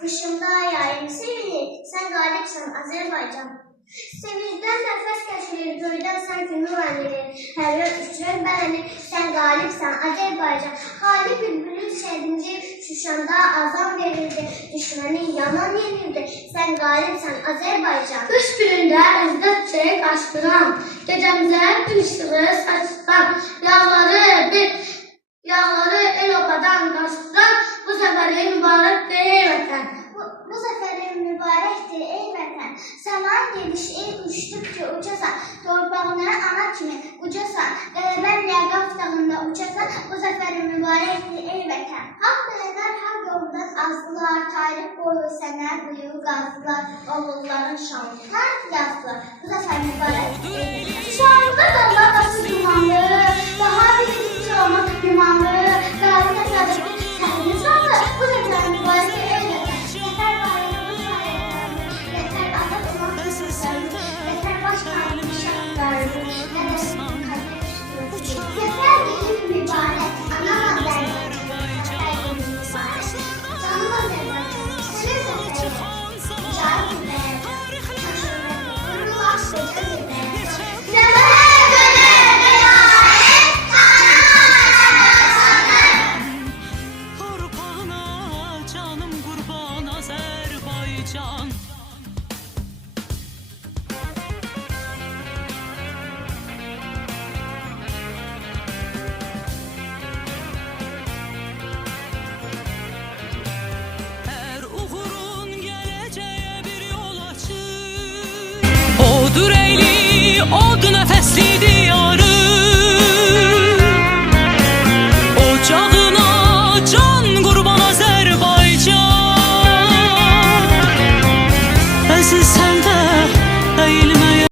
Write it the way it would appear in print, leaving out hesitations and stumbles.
Kışımda yayım sevinir, sen galipsen Azerbaycan. Sevincdən nəfəs kəsilir, göydən sanki nur ənilir. Hər yol uçurur bələni, sən qalibsən Azərbaycan. Xali bülbülün şədinci Şuşanda azam verildi, düşmənin yaman yenildi. Sən qalibsən Azərbaycan. Qış günündə üzdə çiçək açdıram, gecəmizə gün işığı saçdıram. Yağları el obadan qaçdıram, bu səfərin mübarəkdir ey vətən. Bu səfərin mübarəkdir ey vətən. Səman gediş ey uçduqca uçasan, torpağına ana kimi ucasan, qələbənlə qaf dağında uçasan, bu səfərin mübarəkdir ey vətən. Haqq belədər haqq yolundan azdılar, tarix boyu sənə buyuq qazdılar, oğulların şanına yazdılar, bu səfər mübarəkdir ey vətən. Şanlıqda dağlar başı dumanlı, daha bilinci olmaq gümanlı, qalib səfərdəki səhvini sandı, bu səfər mübarəkdir ey vətən. Odur eyli, od nəfəslidir.